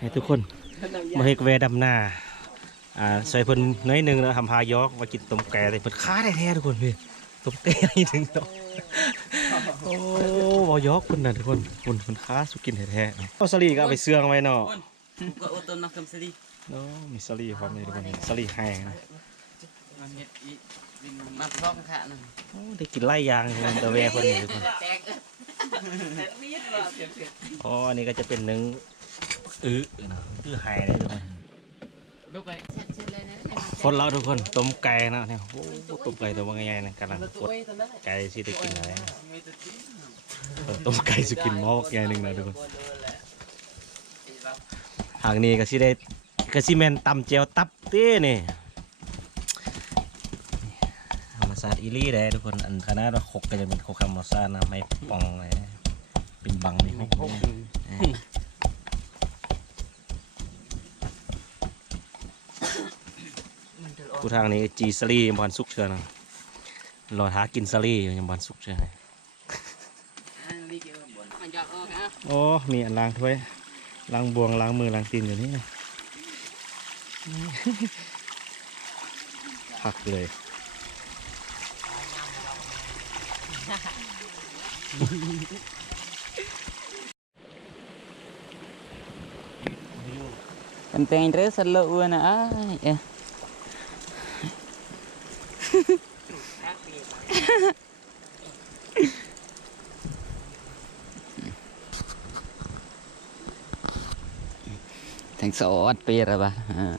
ให้ทุกคนมาให้กาแฟดำหน้าอ่าใส่เพิ่นน้อยหนึงแล้วทำพายอกมากินต้มแกแต่เพิ่นค้าได้แท้ทุกคนพี่ต้มแกให้ถึงเนาะโอ้บ่ยอกเพิ่นน่ะทุกคนเพิ่นเพิ่นค้าสุกินแท้ๆเอาสลีก็เอาไปเสื่องไว้เนาะก็โอต้นนักคำสลีเนาะมีสลีพร้อมเลยทุกคนสลีแห้งนะมันเฮ็ดอีวินมาพร้อมค่ะนั่นโอ้ได้กินไล่ยางเลยตะแวเพิ่นนี่ทุกคน แตกมีดว่าเสียบอ๋อ อันนี้ก็จะเป็นหนึ่งอื้อนะอื้อไห้เลยทุกคนลูกไปคนเราทุกคนต้มไก่นะเนี่ยโอ้โหต้มไก่ตัวว่าไงเนี่ยกำลังกดไก่สิได้กินอะไรเออต้มไก่สิกินหม้อใหญ่หนึ่งนะทุกคนหางนี้ก็สิได้ก็สิแมนตำเจียวตับเต้นี่ธรรมศาสตร์อีหลี่ได้ทุกคนอันคณะเราหกก็จะเป็นหกธรรมศาสตร์นะไม่ปองเลย เป็นบังไม่หกเนี่ยกูทางนี้จีสลียังบอลสุกเชื่อนะรอท้ากินสลีอยู่ยังบอลสุกเชื่อนะมันอยากออกฮะโอ้มีอันล้างถ้วยล้างบวงล้างมือล้างตีนอยู่นี่นะผักเลย Penting terus selalu na ay. Eh. Thành sọt pi rồi bà. À.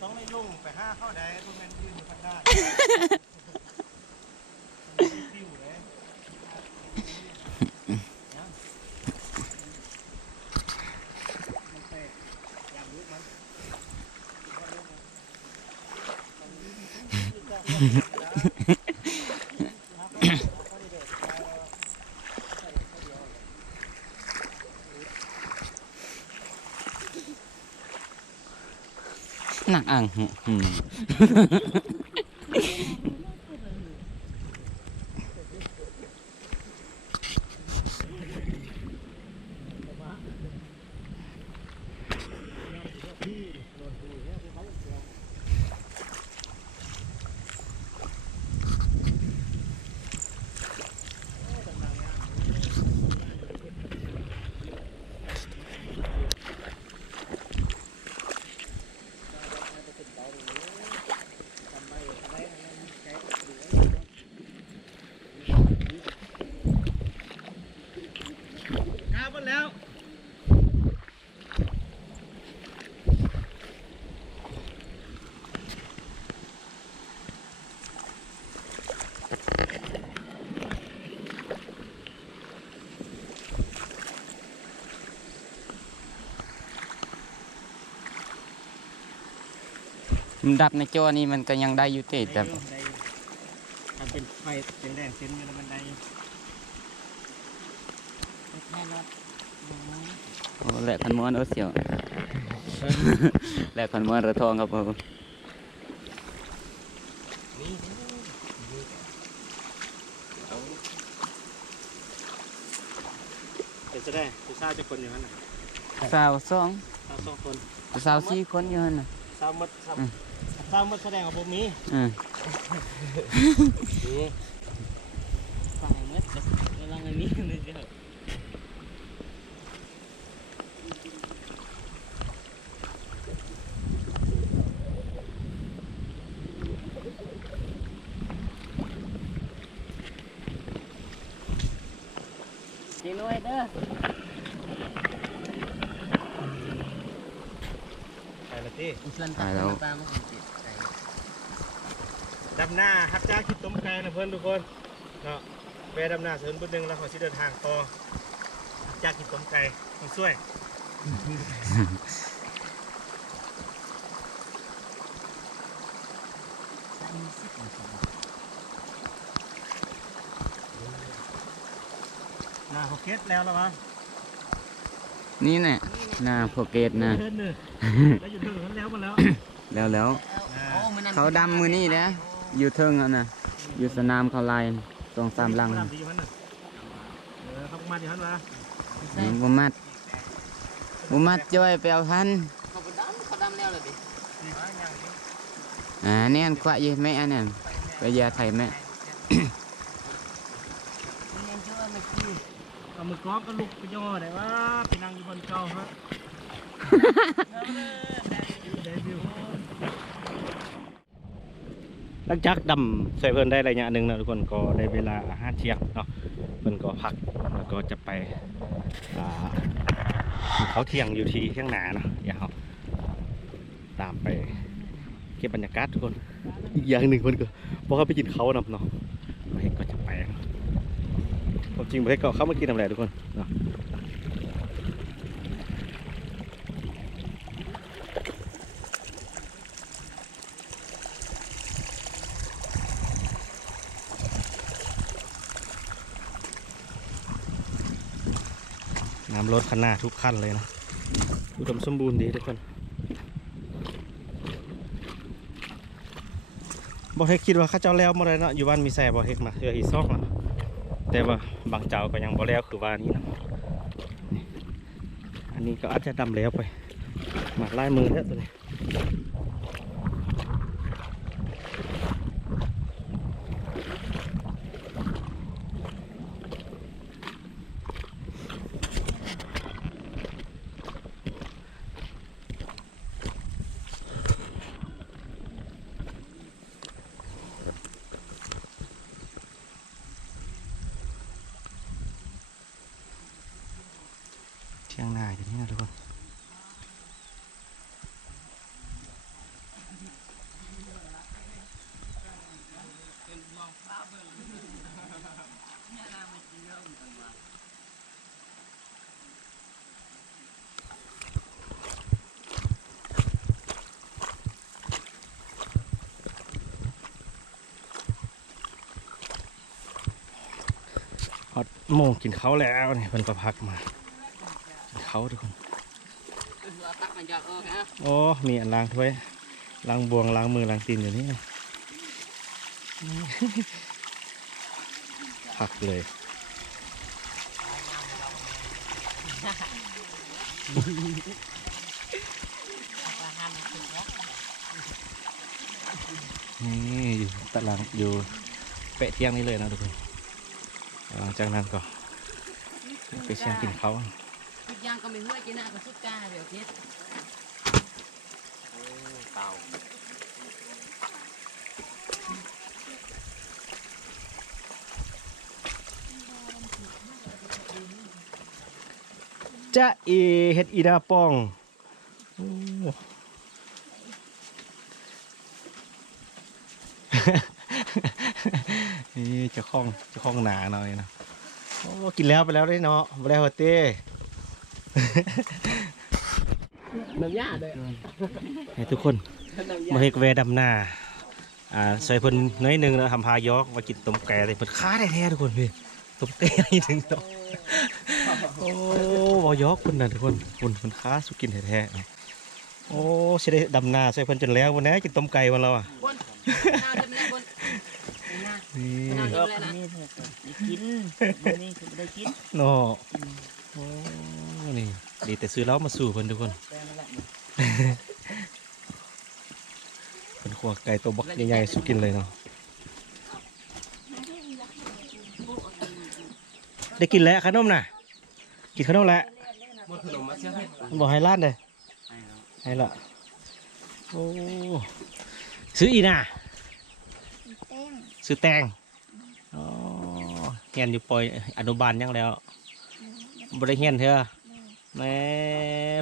ต้องไม่ลุ่งไปห้าเข้าได้พวกนั้นยืนอยู่ข้างหน้าฟิวเลย หนักอะ แล้วมันดับในจอนี่มันก็ยังได้อยู่ติแต่ทำเป็นไฟเป็นแดงเส้นอยู่แล้วมันได้โอ้ แหละคันม้วนเออเสียวแหละคันม้วนระทองครับผมเป็นจะได้ผู้ชายจะคนอย่างนั้นน่ะสาวสองสาวสองคนสาวสี่คนอยู่หั่นน่ะสาวหมดสาวอืมสาวหมดแสดงว่าบ่มีอืมนี่ฟังหมดกำลังอันนี้เลยเด้อ Chị nuôi đó. ไป ละที่ Usulan tak Hello. À, ดำหน้าฮักจ้าคิดต้มไก่นะเพื่อนทุกคนเนาะแวะดำหน้าเสริมบุญหนึ่งแล้วเขาสิเดินทางต่อฮักจ้าคิดต้มไก่ต้องช่วยหน้าเขาเก็ตแล้วแล้ว มั้ง Ni nè, nè pocket nè. เดินเนอะแล้วอยู่เดินแล้วมาแล้ว Léo léo. อ่าเขาดำมือนี่นะอยู่เทิงอะนะอยู่สนามเขาลายตรงสามหลังดำดีมันน่ะเออเขาไปมาดิฮันวะบ่มัดบ่มัดจ้อยไปเอาพันเขาดำเขาดำแล้วเลยดิอ่าเนี่ยอันขวาอยู่แม่อันนั้นไปยาไทยแม่มันยัง เอะไม่กี่เอามือกรอบก็ลุกไปย่อได้ว่าไปนั่งอยู่บนเก้าฮะหลังจากดำใส่เพิ่นได้ระยะหนึ่งนะทุกคนก็ได้เวลาอาหาเที่ยงเนาะเพิ่นก็พักแล้วก็จะไปอ่ากินข้าเที่ยงอยู่ที่เที่ยงนาเนาะเดี๋ยวเราตามไปเก็บบรรยากาศทุกคนอีกอย่างหนึ่งเพิ่นก็บอกเขาไปกินเขาวนำเนาะเฮ็ดก็จะไปเนาะ ความจริงประเทศก็เข้ามากินน้ำแหละทุกคนเนาะน้ำรถคันหน้าทุกคันเลยนะอุดมสมบูรณ์ดีทุกคนบอเฮกคิดว่าข้าเจ้าแล้วมาเลยเนาะอยู่บ้านมีแส่บอเฮกนะเฮืออีซอกนะ แต่ว่าบางเจ้าก็ยังบ่แล้วคือว่านี่นะอันนี้ก็อาจจะดำแล้วไปหมาไล่มือแล้วตัวนี้ เชียงนาอยู่นี่นะทุกคนอตโมงกินเขาแล้วนี่เพิ่นก็พักมา เขาวทุกคนเราตักมันจะเออฮะโอ้มีอันล้างถ้วยล้างบวงล้างมือล้างตีนอยู่นี่นะผักเลยนี่อยู่ตารางอยู่เปะเที่ยงนี้เลยนะทุกคนหลังจากนั้นก็ไปเชียงกินเขาวทุกอย่างก็ไม่ห้วยจีน่าก็สุดกาเดี๋ยวคิดจะเอเฮ็ดอีดาปองโอ้นี่จะคล้องจะคล้องหนาหน่อยนะโอ้กินแล้วไปแล้วได้เนาะไปแล้วเต้ น้ำยาเลยให้ทุกคนน้ำยามาเฮ็ดแวดำหน้าอ่าใส่เพิ่นน้อยหนึงแล้วทำพายอกมากินต้มแกแต่เพิ่นค้าได้แท้ทุกคนพี่ต้มแกให้ถึงเนาะโอ้บ่ยอกเพิ่นน่ะทุกคนเพิ่นเพิ่นค้าสุกินแท้ๆโอ้สิได้ดำหน้าใส่เพิ่นจนแล้ววันนี้กินต้มไก่วันเราอะบนน้ำเต็มเลยบนน้นี่ำน้ำเอเต็อมเลยนะนี่เถอะได้กินวันนี้คือได้กินเนาะ โอ้นี่ดีแต่ซื้อแล้วมาสู่เพิ่นทุกคนแต่นั่นแหละเพิ่นขัวไก่ตัวบักใหญ่ๆสุกินเลยเนาะได้กินแล้วขนมน่ะ กินขนมแล้วหมดขนมมาเชื่อให้บอกให้ร้านเลยให้ละโอ้ซื้ออีน่ะซื้อแตงอ๋อเฮียนอยู่ปอยอนุบาลยังแล้ว บริเฮียนเถอะแม่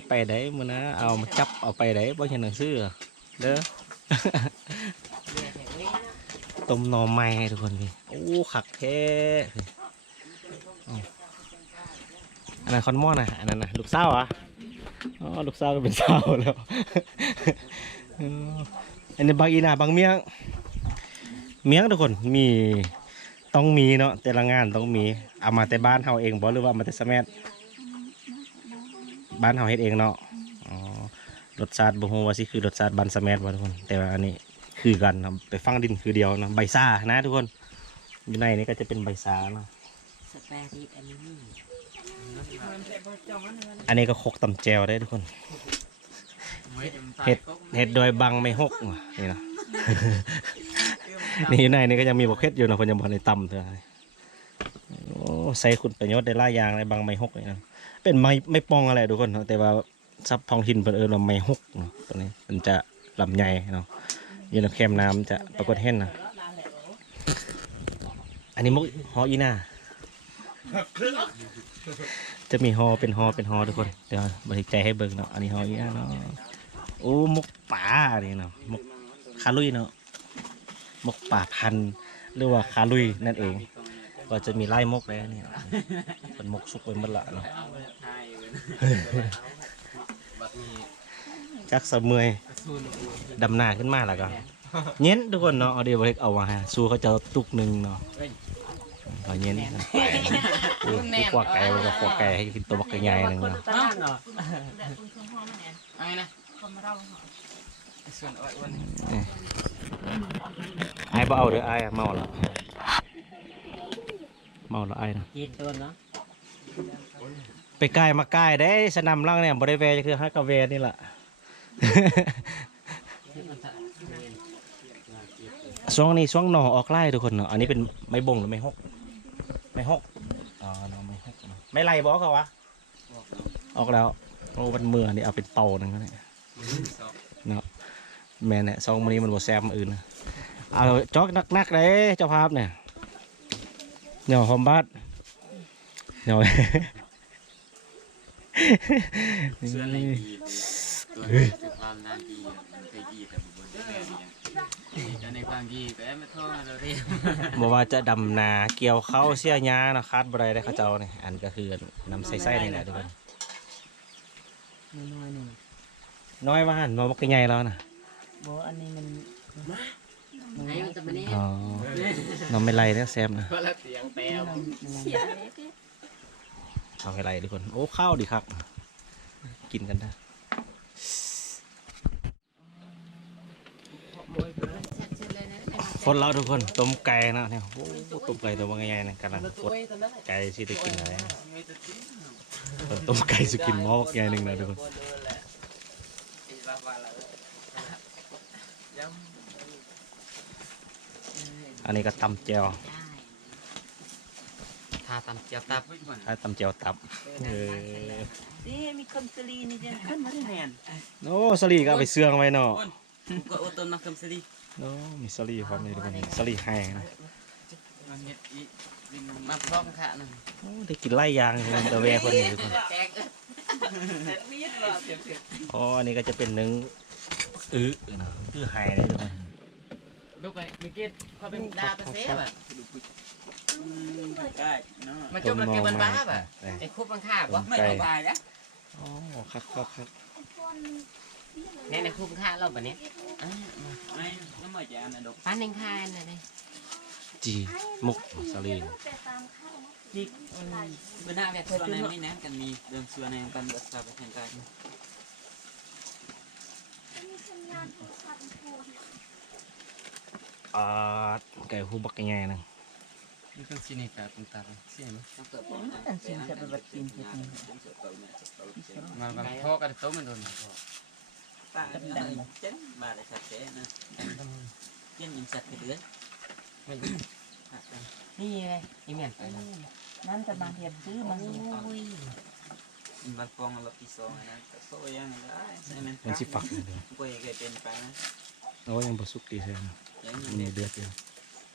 ไปไหนมือนะเอามาจับเอาไปไหนบ่เห็นหนังสือเด้อต้มหน่อไม้ให้ทุกคนพี่โอ้ขักแท้พี่อ้าวอันนั้นคอนมอนนะอันนั้นนะลูกสาวเหรอะอ๋อลูกสาวก็เป็นสาวแล้วเอออันนี้บางอีนาบางเมียง เมียงทุกคนมี ต้องมีเนาะแต่ละงานต้องมี เอามาแต่บ้านเฮาเองบ่หรือว่าเอามาแต่สะแมับ้านเฮาเฮ็ดเองเนาะอ๋อรสชาติบ่ฮู้ว่าสิคือรสชาติบ้านสะแมับ่ทุกคน แต่ว่าอันนี้คือกันนะไปฟังดินคือเดียวนะใบซ่านะทุกคนอยู่ในนี้ก็จะเป็นใบซ่าเนาะสเปรย์ที่อันนี้อันนี้ก็คกตำแจวได้ทุกคนเห็ดเห็ดโดยบังไม่หกนี่เนาะนี่ในนี่ก็ยังมีบกเค็ดอยู่นะคนยังบอกในตำเถอโอ้ใส่คุณประโยชน์ได้หลายยางในบางไม้หกเลยนะเป็นไม้ไม่ปองอะไรทุกคนแต่ว่าซับท้องถิ่นเพิ่นเอิ้นว่าไม้หกเนาะตัวนี้มันจะลำใหญ่เนาะอยู่ในแคมน้ำจะปรากฏเห็นนะอันนี้มุกฮออีน่าจะมีฮอเป็นฮอเป็นฮอทุกคนเดี๋ยวบริใจให้เบิ่งเนาะอันนี้ฮออีน่าเนาะโอ้มุกป่านี่เนาะมุกคาลุยเนาะ มกป่าพันธุ์หรือว่าคาลุยนั่นเอง ก็จะมีไล่มกแล้วเนี่ยเป็นมกสุกไปหมดละเนาะจักสะเมอยดำนาขึ้นมาแล้วก็เย็นทุกคนเนาะเอาเดี๋ยวเอามาให้สู้เขาจะตุกหนึ่งเนาะเอาเย็นกันโอ้ยกว่าไก่ก็กว่าไก่ให้กินตัวบักใหญ่หนึ่งเนาะไอ้นะส่วนอ้อยอ้วน ไอ้บ่เอาเด้อไอ้อะเมาแล้วเมาแล้วไอ้นะกินตัวเนาะไปใกล้มาใกล้ได้สนามล่างเนี่ยบริเวณคือฮักกะเวนี่แหละช่วงนี้ช่วงหน่อออกไล่ทุกคนเนาะอันนี้เป็นไม้บงหรือไม้ฮกไม้ฮกอ๋อเนาะไม้ฮกเนาะไม่ไล่บอกเขาวะออกแล้วโอ้มันเมื่อนี่เอาเป็นเตาหนึงก็ได้เนาะแม่เนี่ยซองมันนี้มันบดแซมอื่นนะ เอาจอกนักๆเลยเจ้าภาพเนี่ยเนาะคอมบัตเนาะส่วนในดีตัวนี้คือความนานดีมันเคยดีแต่บุบนแม่ยังจะในความดีแต่ไม่ท้อเราเรียกบอกว่าจะดำนาเกี่ยวเข้าวเสียหญ้านะคาดบไรได้เขาเจ้าเนี่ยอันก็คือนำใส่ไส้นี่แหละทุกคนน้อยๆหนึ่งน้อยว่าหันมามักใหญ่แล้วนะบ่อันนี้มัน ไอ้มันจะมาเนี่ยอ๋อน้องไม่ไรเนี่ยแซมนะเพราะละเสียงแปลวเอาให้ไรทุกคน โอ้ข้าวดีครับ กินกันได้คนเราทุกคนต้มไก่นะเนี่ยโอ้ต้มไก่ตัวว่าใหญ่ๆนะกำลังกดไก่สิได้กินอะไรคนต้มไก่สิกินหม้อใหญ่หนึ่งนะทุกคน อันนี้ก็ตำแจวทาตำเจียวตับถ้าตำแจวตับเออนี่มีคำสลีนี่ยังขึ้นมาได้แน่นโอ้สลีก็เอาไปเสื่องไว้เนาะก็โอต้นมาคำสลีโอ้มีสลีพร้อมเลยทุกคนสลีแห้งนะมันเห็ดอีมาพร้อมค่ะนึงโอ้ได้กินไล่ยางทุกคนตะแวคนนี้ทุกคนแจกอ๋ออันนี้ก็จะเป็นหนึ่งอื้อนะอื้อไห้เลยทุกคน ลูกไปมีเกตเขาเป็นดาตาเซฟอะได้เนาะมาจมระเกมันบ้าป่ะเออไอ้คุบบังคับวะไม่ตายนะโอ้ครับครับครับเนี่ยในคุบบังคับเราแบบนี้ไม่น้ำมันจะอันนั้นดอกป้านเองคายน่ะเลยจีมุกสลีจิกเบอร์หน้าแบบส่วนไหนไม่แน่กันมีเรื่องส่วนไหนกันแบบสาบแทนใจ อ่าไก่หูบักใหญ่ๆนึงนี่ต้องซีนี่แต่ตรงตาเสียมั้ยอันสิจะไปบัดกินเฮ็ดนี่มาบางพ่อกับโต๊ะมันโดนป้าดังเจ๊นมาได้ชัดเจนนะเจ๊นยิงสัตว์ไปเดือนนี่ไงอีเมียนนั่นแต่บางเฮ็ดซื้อมันมันฟองเราปีสองนะโซ่ยังได้มันมันสิฝักเลยเด้อป่วยเกิดเป็นไปนะโอ้ยังบ่สุกดีแท้นะยังมั นมีเดือดอยู่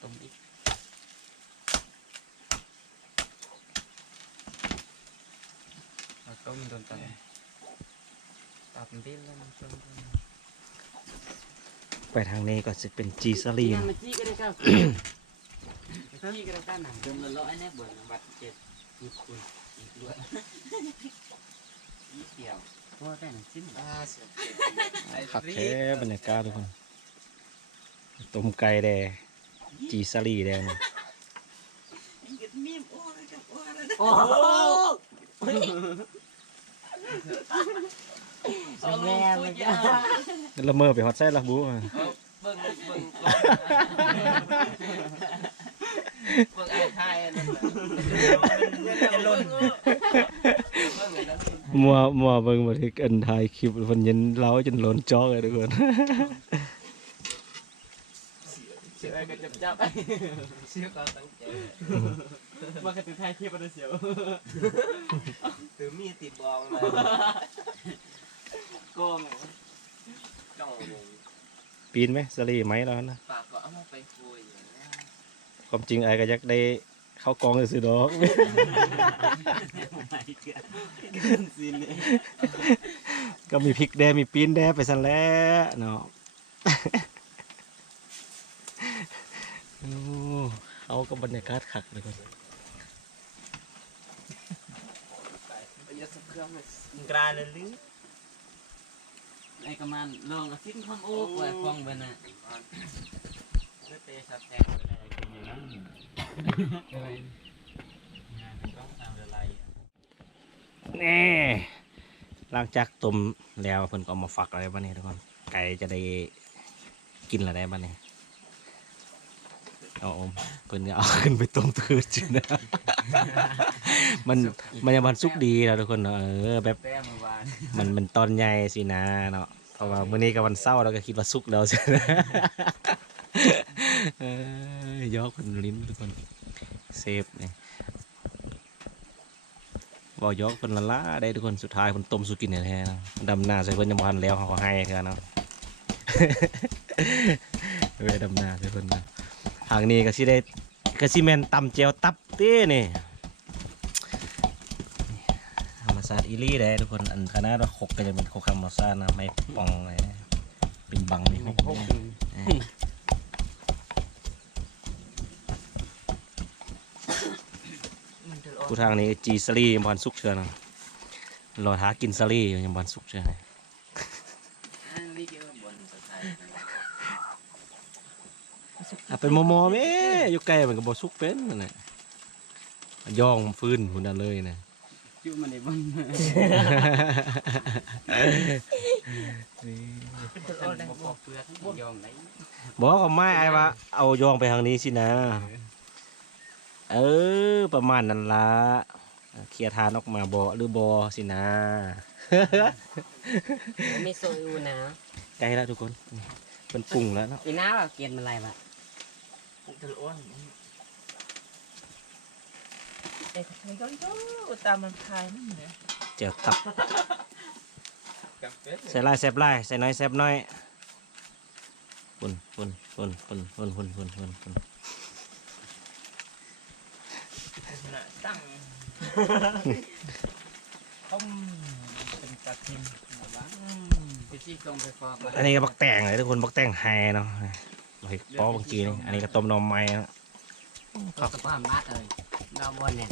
ต้มอีกต้มโดนตันตับดิ้นแล้วมันต้มไปทางนี้ก็จะเป็นจีสลียันงมาจี้ก็ได้เจ้าจี้ก็ได้ก้านหนังต้มละร้อยเนี่ยบ่นบัดเจ็ดมีคุณอีกด้วยยี่เดียวพ่อแต่หนังจิ้มอ่าเสียขักแค่บรรยากาศทุกคน ต้มไก่แดงจีสลีแดงนี่โอ้โหแม่มันจะละเมอไปฮอดไส้ละบูอะเบิ่งเบิ่งเบิ่งไอ้ไทยนั่นแหละจะล่นมัวมัวเบิ่งบ่ได้กันถ่ายคลิปเพิ่นเย็นเล้าจนหล้นจอกเลยทุกคน เชื่อก็จับจับเชื่อก็ตั้งใจว่ากันไทยเทียบกันเสียวถือมีดติดบองมาโกงจ้องปีนไหมสลีไหมแล้วนะปากก็เอามาไปคุยความจริงไอ้ก็อยากได้เข้ากองซื่อๆดอกก็มีพริกแดงมีปีนแดงไปซั่นแล้วเนาะ โอ้เขาก็บรรยากาศคักเลยคนอย่าสักเครื่องเลยกราเลยลึไอ้กำมันลองอาทิตย์ความโอ้ปล่อยฟองไปน่ะเลือดเตะชับแทงไปได้กินอย่างนั้นงานมันต้องทำอะไรแน่หลังจากต้มแล้วเพิ่นก็เอามาฝักอะไรบ้านี้ทุกคนไก่จะได้กินอะไรบ้านี้ เอาอมเพิ่นจะเอาขึ้นไปต้มตืดจินะ มันมันยังมันสุกดีแล้วทุกคนเนาะเออแบบแป้งเมื่อวานมันมันตอนใหญ่สินะเนาะเพราะว่ามื้อนี้ก็วันเสาร์เราก็คิดว่าสุกแล้วสินะเอ้ยยอกคนลิ้นทุกคนเซฟนี่บอกยอกคนละละได้ทุกคนสุดท้ายคนต้มสุกินแท้ๆนะดำหน้าใส่เพิ่นยังบ่ทันแล้วเขาก็ให้เถอะเนาะเว้ยดำหน้าใส่เพิ่นนะ ทางนี้ก็สิได้ก็สิแม่นตำเจียวตับเต้นี่ธรรมศาสตร์อีหลี่ได้ทุกคนอันคณะเราหกก็จะเป็นหกธรรมศาสตร์นะไม่ปองอะไรนะเป็นบังไม่หกเนี่ยกูทางนี้จีสลียังบอลสุกเชื่อนะรอท้ากินสลีอยู่ยังบอลสุกเชื่อนะอันนี้ เกี่ยวกับบนสไตล์อะไปมอมอแม่อยู่ไกลมันก็บอสุกเป็นนั่นแหละย่องฟื้นหุ่นนั่นเลยนะจิ้วมันได้บ้างบ่พอเปลือกยองไหนบอกเขาไม่ไอ้ว่าเอาย่องไปทางนี้สินะ เออ ประมาณนั้นละเคลียร์ทานออกมาบอหรือบอสินะไม่โซยูนะใกล้แล้วทุกคนเป็นปรุงแล้วเนาะอีน้าว่าเกียนมันอะไรวะ ตะอ้วนเอ้ยทำไมก็โย่ตามมันคายนั่นเนี่ยเจียวตับกับเป็ดใส่ลายแซบลายใส่น้อยแซบน้อยปุ่นปุ่นปุ่นปุ่นปุ่นปุ่นปุ่นปุ่นปุ่นน่ะตั้งต้มเป็นกระทิมบ้างไปซี่ตรงไปฟอกอันนี้ก็บักแตงเลยทุกคนบักแตงไฮเนาะ บักปอบางกีนี่อันนี้ก็ต้มหนมไม้เนาะเขาสภาพมากเลยเราบนเนี่ย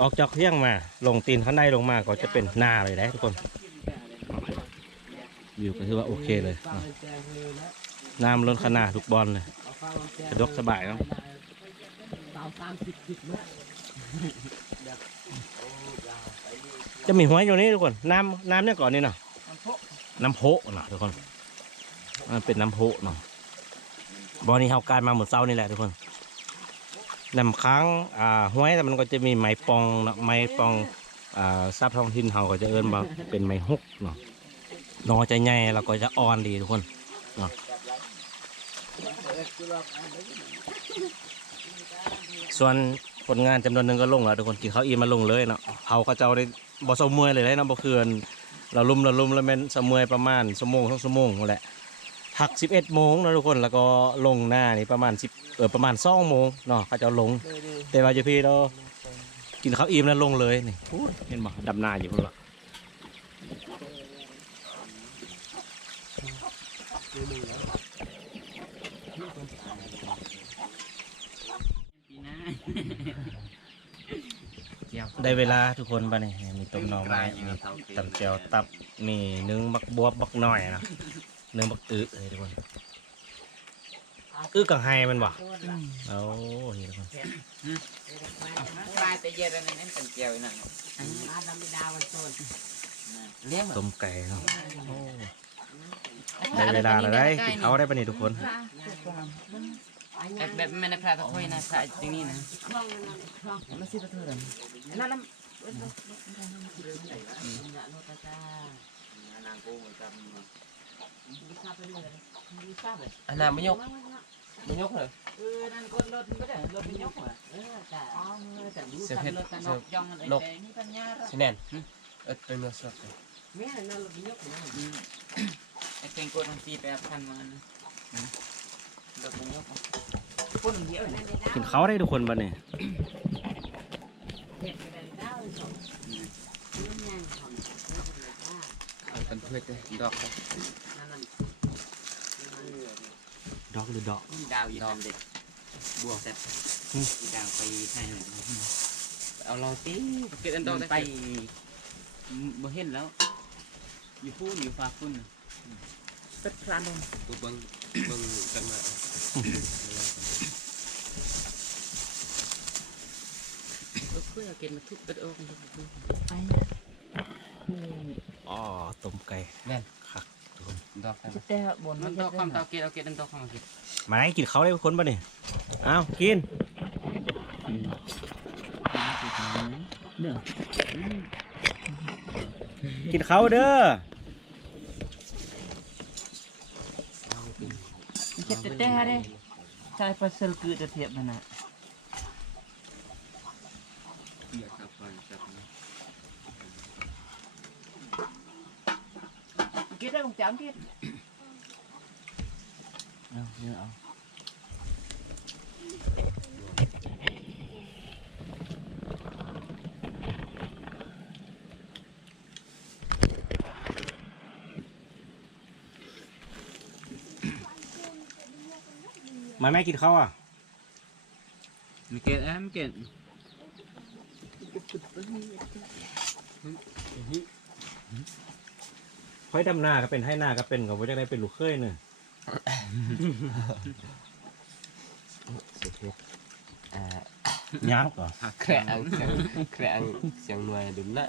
ออกจากเที่ยงมา ลงตีนข้างในลงมาก็จะเป็นหน้าเลยได้ทุกคนวิวก็ถือว่าโอเคเลยเนาะน้ำล้นขนาดทุกบอลเลย สะดวกสบายเนาะสาวสามสิบสิบนะจะมีหัวอยู่นี่ทุกคน น้ำน้ำเนี่ยก่อนนี่เนาะน้ำโพนะทุกคนมันเป็นน้ำโพเนาะบอนี้เฮากายมาหมือนเศร้านี่แหละทุกคนน้ำค้างอ่าห้วยแต่มันก็จะมีไม้ปองเนาะไม้ปองอ่าทรัพย์ท้องถิ่นเฮาก็จะเอิ้นว่าเป็นไม้ฮุกเนาะนอจะใหญ่แล้วก็จะอ่อนดีทุกคนเนาะ ส่วนผลงานจำนวนหนึ่งก็ลงแล้วทุกคนกินข้าวอิ่มมาลงเลยเนาะเฮาก็จะเอาได้บ่สมอยเลยได้เนาะบ่คืนเราลุ่มเราลุ่มแล้วแม่นสมอยประมาณชั่วโมงสองชั่วโมงแหละหัก 11โมงนะทุกคนแล้วก็ลงหน้านี่ประมาณ10เออประมาณ2โมงเนาะเขาจะเอาลง แต่ว่าอยู่พี่เรากินข้าวอิ่มแล้วลงเลยนี่เห็นบ่ดำนาอยู่พุ่นละ ปีหน้า ได้เวลาทุกคนบ้านี่มีต้มหน่อไม้มีตำเจียวตับมีนึ่งบักบวบบักหน่อยนะนึ่งบักอึเลยทุกคนอึกังไฮมันบ่โอ้เฮ้ยทุกคนปลายแต่เย็นนั่นเป็นเกียวนั่นอาดำดาวันโซนเลี้ยงต้มไก่เนาะโอ้ได้เวลาแล้วได้กินเขาวได้ปะนี่ทุกคน แบบแบบไม่ได้พระตะโอยนะพระอย่างนี้นะไม่ใช่ตะเทือนนั่นนั่นอันนั้นไม่ยกไม่ยกเลยเออนั่นคนรถไม่ได้รถไม่ยกอะเออแต่อ๋อแต่รู้สักรถแต่นกย่องอะไรแต่นี่ปัญญาสิแน่นเออเป็นเนื้อสดเลยแม่นั่นรถไม่ยกนะไอ้เก่งกดทันทีไปเอาพันมานะรถไม่ย กคนเขาได้ทุกคนบัดนี้เป็นเพื่อนดอกดอกหรือดอกดาวอยู่นั่นเด็กบวกแต่ดาวไปให้เลยเอาเราตีเกิดอันโดนไปบ่เห็นแล้ว อยู่ฟู่อยู่ฟ้าฟุ้นตัดพลานลงตัวเบิ้ง เบิ้งกันมาเออเพื่อเกินมาทุบตัดโอ้กันไปอ๋อต้มไก่แน่นคักดอกกันแต่บนมันต้องความเตาเกตเอาเกตอันต้องความเกตมาให้กินเขาได้ทุกคนบัดนี้อ้าวกินเด้อกินเขาเด้อ เจ็ดแต่เด้ใช่ปลาเซลคือจะเทียบมันน่ะกินได้ของจ้ำกินเอาเยอะเอา มาแม่กินข้าวอะไม่เกตอะไม่เกตค่อยดำหน้าก็เป็นให้หน้าก็เป็นกับว่าจะได้เป็นลูกเคยเน่ะอ่ายักษ์เหรอแคร์อังเสียงแคร์อังเสียงหน่วยดุนละ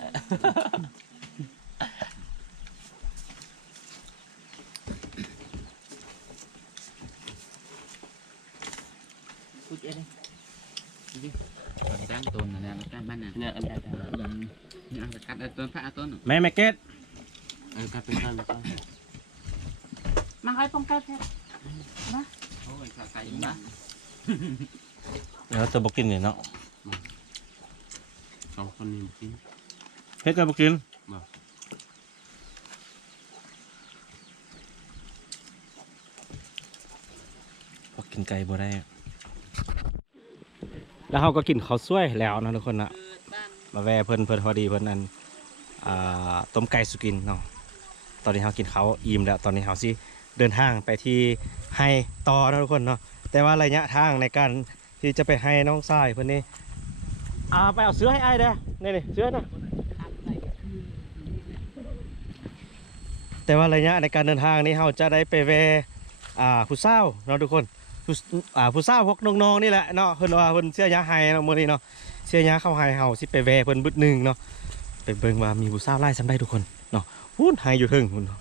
พูดเองดิตั้งต้น นะตั้งบ้านน่ะเนี่ยอันนี้นี่เอากัดต้นพระต้นแม่แม่เกตเออการเป็นท่านแล้วก็มาให้ป้องกันเพชรโอ้ยขาไก่บ้าเราจะบอกกินเนี่ยเนาะสองคนนี้กินเพชรก็บอกกินบ่บอกกินไก่บ่ได้ แล้วเขาก็กินข้าวสวยแล้วนะทุกคนนะมาแวะเพิ่นเพิ่นพอดีเพิ่นอันอ่าต้มไก่สุกินเนาะตอนนี้เขากินข้าวอิ่มแล้วตอนนี้เขาสิเดินทางไปที่ให้ต่อนะทุกคนเนาะแต่ว่าระยะทางในการที่จะไปให้น้องทรายเพิ่นนี่อ่าไปเอาเสื้อให้ไอ้ายเด้อนี่นี่เสื้อนะแต่ว่าระยะในการเดินทางนี้เราจะได้ไปแวะอ่าผู้สาวเนาะทุกคน ผู้อ่าผู้สาวพวกน้องๆนี่แหละเนาะเพิ่นว่าเพิ่นเสื้อยาไฮเนาะมื้อนี้เนาะเสื้อยาเข้าไฮเฮาสิไปแวเพิ่นบึดหนึ่งเนาะไปเบิ่งว่ามีผู้สาวไล่ซ้ำได้ทุกคนเนาะพูดไฮอยู่ถึงคุณเนาะ